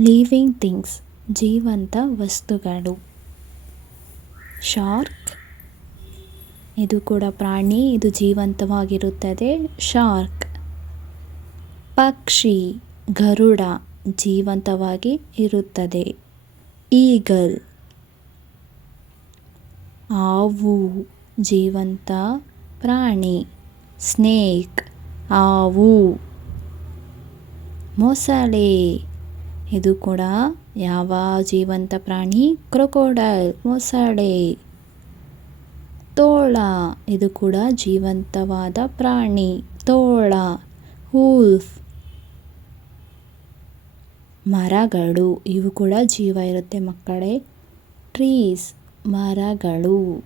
Living things ಜೀವಂತ ವಸ್ತುಗಳು. Shark ಇದು ಕೂಡ ಪ್ರಾಣಿ, ಇದು ಜೀವಂತವಾಗಿರುತ್ತದೆ. ಶಾರ್ಕ್. ಪಕ್ಷಿ ಗರುಡ ಜೀವಂತವಾಗಿ ಇರುತ್ತದೆ. ಈಗಲ್. ಆವು ಜೀವಂತ ಪ್ರಾಣಿ. ಸ್ನೇಕ್ ಹಾವು. ಮೊಸಳೆ ಇದು ಕೂಡ ಯಾವ ಜೀವಂತ ಪ್ರಾಣಿ? ಕ್ರೊಕೊಡೈಲ್ ಮೊಸಳೆ. ತೋಳ ಇದು ಕೂಡ ಜೀವಂತವಾದ ಪ್ರಾಣಿ. ತೋಳ ವೂಲ್ಫ್. ಮರಗಳು ಇವು ಕೂಡ ಜೀವ ಇರುತ್ತೆ ಮಕ್ಕಳೇ. ಟ್ರೀಸ್ ಮರಗಳು.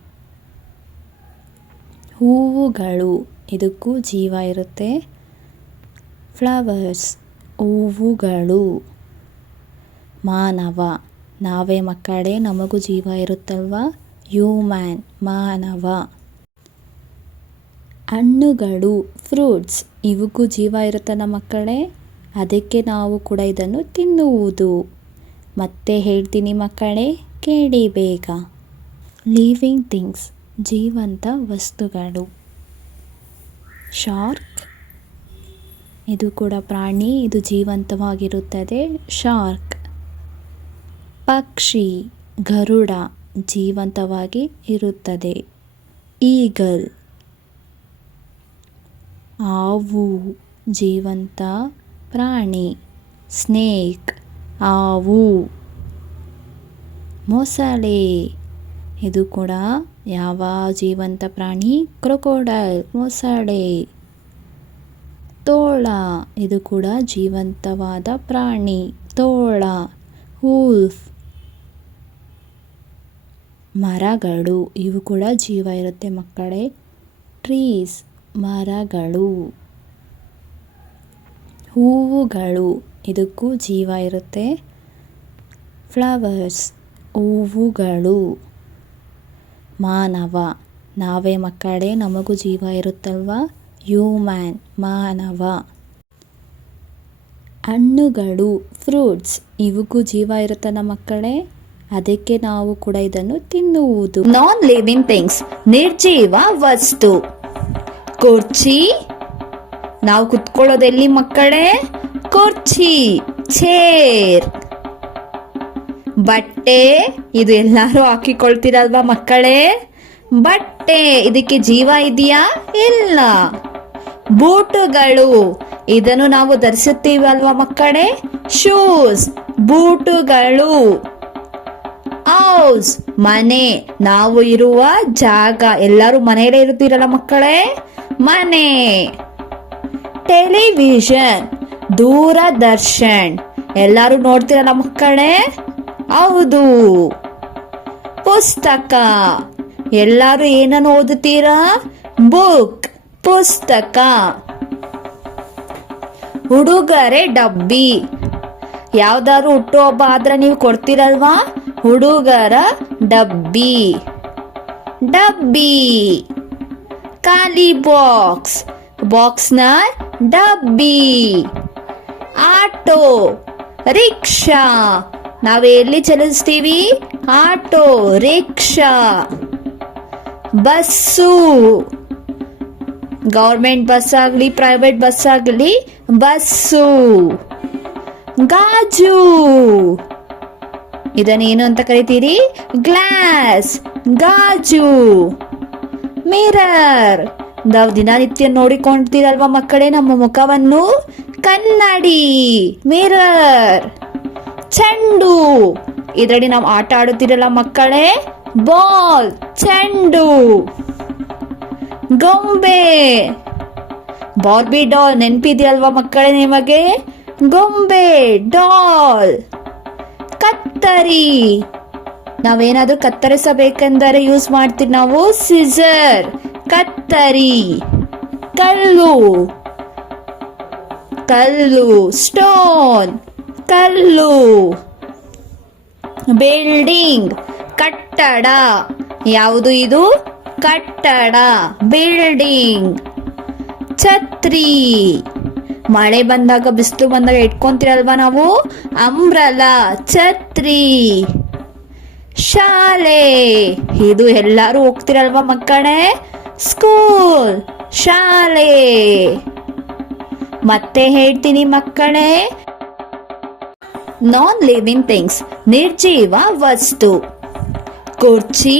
ಹೂವುಗಳು ಇದಕ್ಕೂ ಜೀವ ಇರುತ್ತೆ. ಫ್ಲವರ್ಸ್ ಹೂವುಗಳು. ಮಾನವ ನಾವೇ ಮಕ್ಕಳೇ, ನಮಗೂ ಜೀವ ಇರುತ್ತಲ್ವ. ಹ್ಯೂಮ್ಯಾನ್ ಮಾನವ. ಹಣ್ಣುಗಳು ಫ್ರೂಟ್ಸ್ ಇವಕ್ಕೂ ಜೀವ ಇರುತ್ತಲ್ಲ ಮಕ್ಕಳೇ, ಅದಕ್ಕೆ ನಾವು ಕೂಡ ಇದನ್ನು ತಿನ್ನುವುದು. ಮತ್ತೆ ಹೇಳ್ತೀನಿ ಮಕ್ಕಳೇ, ಕೇಳಿ ಬೇಗ. ಲಿವಿಂಗ್ ಥಿಂಗ್ಸ್ ಜೀವಂತ ವಸ್ತುಗಳು. ಶಾರ್ಕ್ ಇದು ಕೂಡ ಪ್ರಾಣಿ, ಇದು ಜೀವಂತವಾಗಿರುತ್ತದೆ. ಶಾರ್ಕ್. ಪಕ್ಷಿ ಗರುಡ ಜೀವಂತವಾಗಿ ಇರುತ್ತದೆ. ಈಗಲ್. ಹಾವು ಜೀವಂತ ಪ್ರಾಣಿ. ಸ್ನೇಕ್ ಹಾವು. ಮೊಸಳೆ ಇದು ಕೂಡ ಯಾವ ಜೀವಂತ ಪ್ರಾಣಿ? ಕ್ರೊಕೊಡೈಲ್ ಮೊಸಳೆ. ತೋಳ ಇದು ಕೂಡ ಜೀವಂತವಾದ ಪ್ರಾಣಿ. ತೋಳ ವೂಲ್ಫ್. ಮರಗಳು ಇವು ಕೂಡ ಜೀವ ಇರುತ್ತೆ ಮಕ್ಕಳೇ. ಟ್ರೀಸ್ ಮರಗಳು. ಹೂವುಗಳು ಇದಕ್ಕೂ ಜೀವ ಇರುತ್ತೆ. ಫ್ಲವರ್ಸ್ ಹೂವುಗಳು. ಮಾನವ ನಾವೇ ಮಕ್ಕಳೇ, ನಮಗೂ ಜೀವ ಇರುತ್ತಲ್ವ. ಹ್ಯೂಮ್ಯಾನ್ ಮಾನವ. ಹಣ್ಣುಗಳು ಫ್ರೂಟ್ಸ್ ಇವಕ್ಕೂ ಜೀವ ಇರುತ್ತಲ್ಲ ಮಕ್ಕಳೇ, ಅದಕ್ಕೆ ನಾವು ಕೂಡ ಇದನ್ನು ತಿನ್ನುವುದು. ನಾನ್ ಲಿವಿಂಗ್ ಥಿಂಗ್ಸ್ ನಿರ್ಜೀವ ವಸ್ತು. ಕುರ್ಚಿ ನಾವು ಕುತ್ಕೊಳ್ಳೋದೆಲ್ಲಿ ಮಕ್ಕಳೇ? ಕುರ್ಚಿ ಚೇರ್. ಬಟ್ಟೆ ಇದು ಎಲ್ಲರೂ ಹಾಕಿಕೊಳ್ತೀರಲ್ವಾ ಮಕ್ಕಳೇ? ಬಟ್ಟೆ ಇದಕ್ಕೆ ಜೀವ ಇದೆಯಾ? ಇಲ್ಲ. ಬೂಟುಗಳು ಇದನ್ನು ನಾವು ಧರಿಸುತ್ತೀವಲ್ವಾ ಮಕ್ಕಳೇ? ಶೂಸ್ ಬೂಟುಗಳು. ಹೌಸ್ ಮನೆ, ನಾವು ಇರುವ ಜಾಗ. ಎಲ್ಲರೂ ಮನೆಯಲ್ಲೇ ಇರುತ್ತೀರಲ್ಲ ಮಕ್ಕಳೇ? ಮನೆ. ಟೆಲಿವಿಷನ್ ದೂರದರ್ಶನ್ ಎಲ್ಲರೂ ನೋಡ್ತೀರಲ್ಲ ಮಕ್ಕಳೇ? ಹೌದು. ಪುಸ್ತಕ ಎಲ್ಲರೂ ಏನನ್ನು ಓದುತ್ತೀರಾ? ಬುಕ್ ಪುಸ್ತಕ. ಉಡುಗೊರೆ ಡಬ್ಬಿ ಯಾವ್ದಾದ್ರು ಹುಟ್ಟುಹಬ್ಬ ಆದ್ರೆ ನೀವು ಕೊಡ್ತೀರಲ್ವಾ? ಹುಡುಗರ ಡಬ್ಬಿ. ಡಬ್ಬಿ. ಖಾಲಿ ಬಾಕ್ಸ್ ಬಾಕ್ಸ್ನ ಡಬ್ಬಿ. ಆಟೋ ರಿಕ್ಷಾ ನಾವು ಎಲ್ಲಿ ಚಲಿಸ್ತೀವಿ? Auto rickshaw. Bus government bus ಆಗಲಿ ಪ್ರೈವೇಟ್ ಬಸ್ ಆಗಲಿ ಬಸ್ಸು. ಗಾಜು ಇದನ್ನೇನು ಅಂತ ಕರಿತೀರಿ? ಗ್ಲಾಸ್ ಗಾಜು. ಮಿರರ್ ನಾವು ದಿನನಿತ್ಯ ನೋಡಿಕೊಳ್ತೀರಲ್ವಾ ಮಕ್ಕಳೇ ನಮ್ಮ ಮುಖವನ್ನು? ಕನ್ನಡಿ ಮಿರರ್. ಚೆಂಡು ಇದರಲ್ಲಿ ನಾವು ಆಟ ಆಡುತ್ತೀರಲ್ಲ ಮಕ್ಕಳೇ? ಬಾಲ್ ಚೆಂಡು. ಗೊಂಬೆ ಬಾರ್ಬಿ ಡಾಲ್ ನೆನಪಿದೆಯಲ್ವಾ ಮಕ್ಕಳೇ ನಿಮಗೆ? ಗೊಂಬೆ ಡಾಲ್. ಕತ್ತರಿ ನಾವೇನಾದ್ರೂ ಕತ್ತರಿಸಬೇಕೆಂದರೆ ಯೂಸ್ ಮಾಡ್ತೀವಿ ನಾವು ಸಿಸರ್. ಕತ್ತರಿ. ಕಲ್ಲು ಕಲ್ಲು ಸ್ಟೋನ್ ಕಲ್ಲು. ಬಿಲ್ಡಿಂಗ್ ಕಟ್ಟಡ ಯಾವುದು ಇದು? ಕಟ್ಟಡ ಬಿಲ್ಡಿಂಗ್. ಛತ್ರಿ ಮಳೆ ಬಂದಾಗ ಬಿಸಿಲು ಬಂದಾಗ ಇಟ್ಕೊಂತೀರಲ್ವಾ ನಾವು ಅಂಬ್ರಲಾ ಛತ್ರಿ. ಶಾಲೆ ಇದು ಎಲ್ಲರೂ ಹೋಗ್ತಿರಲ್ವಾ ಮಕ್ಕಳೇ ಸ್ಕೂಲ್ ಶಾಲೆ. ಮತ್ತೆ ಹೇಳ್ತೀನಿ ಮಕ್ಕಳೇ, ನಾನ್ ಲಿವಿಂಗ್ ಥಿಂಗ್ಸ್ ನಿರ್ಜೀವ ವಸ್ತು. ಕುರ್ಚಿ,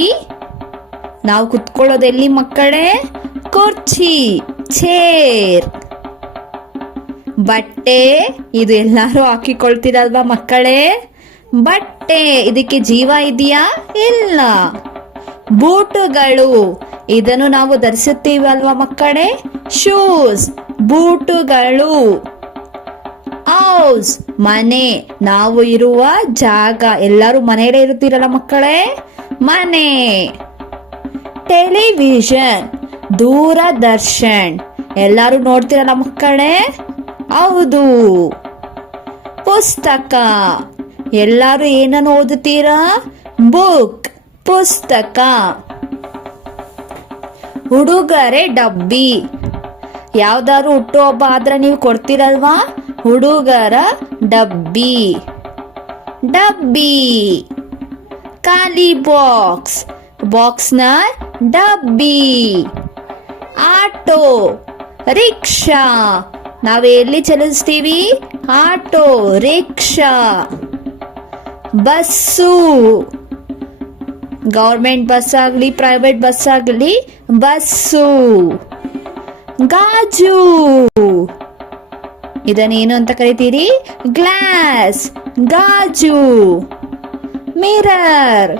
ನಾವು ಕುತ್ಕೊಳ್ಳೋದೆಲ್ಲಿ ಮಕ್ಕಳೇ ಕುರ್ಚಿ ಚೇರ್. ಬಟ್ಟೆ, ಇದು ಎಲ್ಲರೂ ಹಾಕಿಕೊಳ್ತೀರಲ್ವಾ ಮಕ್ಕಳೇ ಬಟ್ಟೆ, ಇದಕ್ಕೆ ಜೀವ ಇದೆಯಾ ಇಲ್ಲ. ಬೂಟುಗಳು, ಇದನ್ನು ನಾವು ಧರಿಸುತ್ತೀವಲ್ವಾ ಮಕ್ಕಳೇ ಶೂಸ್ ಬೂಟುಗಳು. ಹೌಸ್ ಮನೆ, ನಾವು ಇರುವ ಜಾಗ, ಎಲ್ಲರೂ ಮನೆಯಲ್ಲೇ ಇರುತ್ತೀರಲ್ಲ ಮಕ್ಕಳೇ ಮನೆ. ಟೆಲಿವಿಷನ್ ದೂರದರ್ಶನ್, ಎಲ್ಲರೂ ನೋಡ್ತೀರಲ್ಲ ಮಕ್ಕಳೇ ಹೌದು. ಪುಸ್ತಕ, ಎಲ್ಲರೂ ಏನನ್ನು ಓದುತ್ತೀರಾ ಬುಕ್ ಪುಸ್ತಕ. ಉಡುಗೊರೆ ಡಬ್ಬಿ, ಯಾವ್ದಾದ್ರು ಹುಟ್ಟುಹಬ್ಬ ಆದ್ರೆ ನೀವು ಕೊಡ್ತೀರಲ್ವಾ ಹುಡುಗರ ಡಬ್ಬಿ. ಡಬ್ಬಿ. ಖಾಲಿ ಬಾಕ್ಸ್, ಬಾಕ್ಸ್ನ ಡಬ್ಬಿ. ಆಟೋ ರಿಕ್ಷಾ, ನಾವು ಎಲ್ಲಿ ಚಲಿಸ್ತೀವಿ auto rickshaw. Bus, government bus ಆಗಲಿ ಪ್ರೈವೇಟ್ ಬಸ್ ಆಗಲಿ ಬಸ್ಸು. ಗಾಜು, ಇದನ್ನೇನು ಅಂತ ಕರಿತೀರಿ ಗ್ಲಾಸ್ ಗಾಜು. ಮಿರರ್,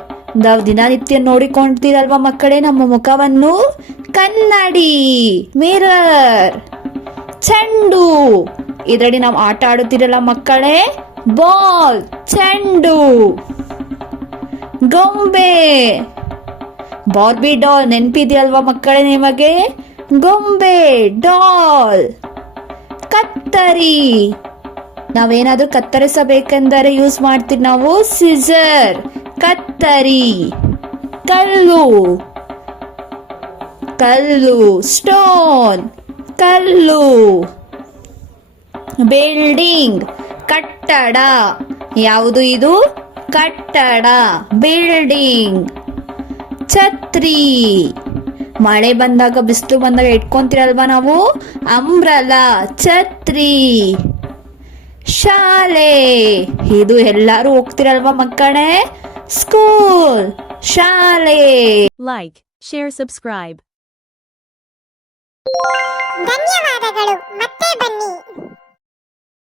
ನಾವು ದಿನನಿತ್ಯ ನೋಡಿಕೊಳ್ತೀರಲ್ವಾ ಮಕ್ಕಳೇ ನಮ್ಮ ಮುಖವನ್ನು ಕನ್ನಡಿ ಮಿರರ್. ಚೆಂಡು, ಇದರಲ್ಲಿ ನಾವು ಆಟ ಆಡುತ್ತೀರಲ್ಲ ಮಕ್ಕಳೇ ಬಾಲ್ ಚೆಂಡು. ಗೊಂಬೆ, ಬಾರ್ಬಿ ಡಾಲ್ ನೆನಪಿದೆಯಲ್ವಾ ಮಕ್ಕಳೇ ನಿಮಗೆ ಗೊಂಬೆ ಡಾಲ್. ಕತ್ತರಿ, ನಾವೇನಾದ್ರೂ ಕತ್ತರಿಸಬೇಕೆಂದರೆ ಯೂಸ್ ಮಾಡ್ತೀವಿ ನಾವು ಸಿಸರ್ ಕತ್ತರಿ. ಕಲ್ಲು, ಕಲ್ಲು ಸ್ಟೋನ್ ಕಲ್ಲು. ಬಿಲ್ಡಿಂಗ್ ಕಟ್ಟಡ, ಯಾವುದು ಇದು ಕಟ್ಟಡ ಬಿಲ್ಡಿಂಗ್. ಛತ್ರಿ, ಮಳೆ ಬಂದಾಗ ಬಿಸಿಲು ಬಂದಾಗ ಇಟ್ಕೊಂತೀರಲ್ವಾ ನಾವು ಅಂಬ್ರಲಾ ಛತ್ರಿ. ಶಾಲೆ, ಇದು ಎಲ್ಲರೂ ಹೋಗ್ತಿರಲ್ವಾ ಮಕ್ಕಳೇ ಸ್ಕೂಲ್ ಶಾಲೆ. Like, share, subscribe. ಧನ್ಯವಾದಗಳು.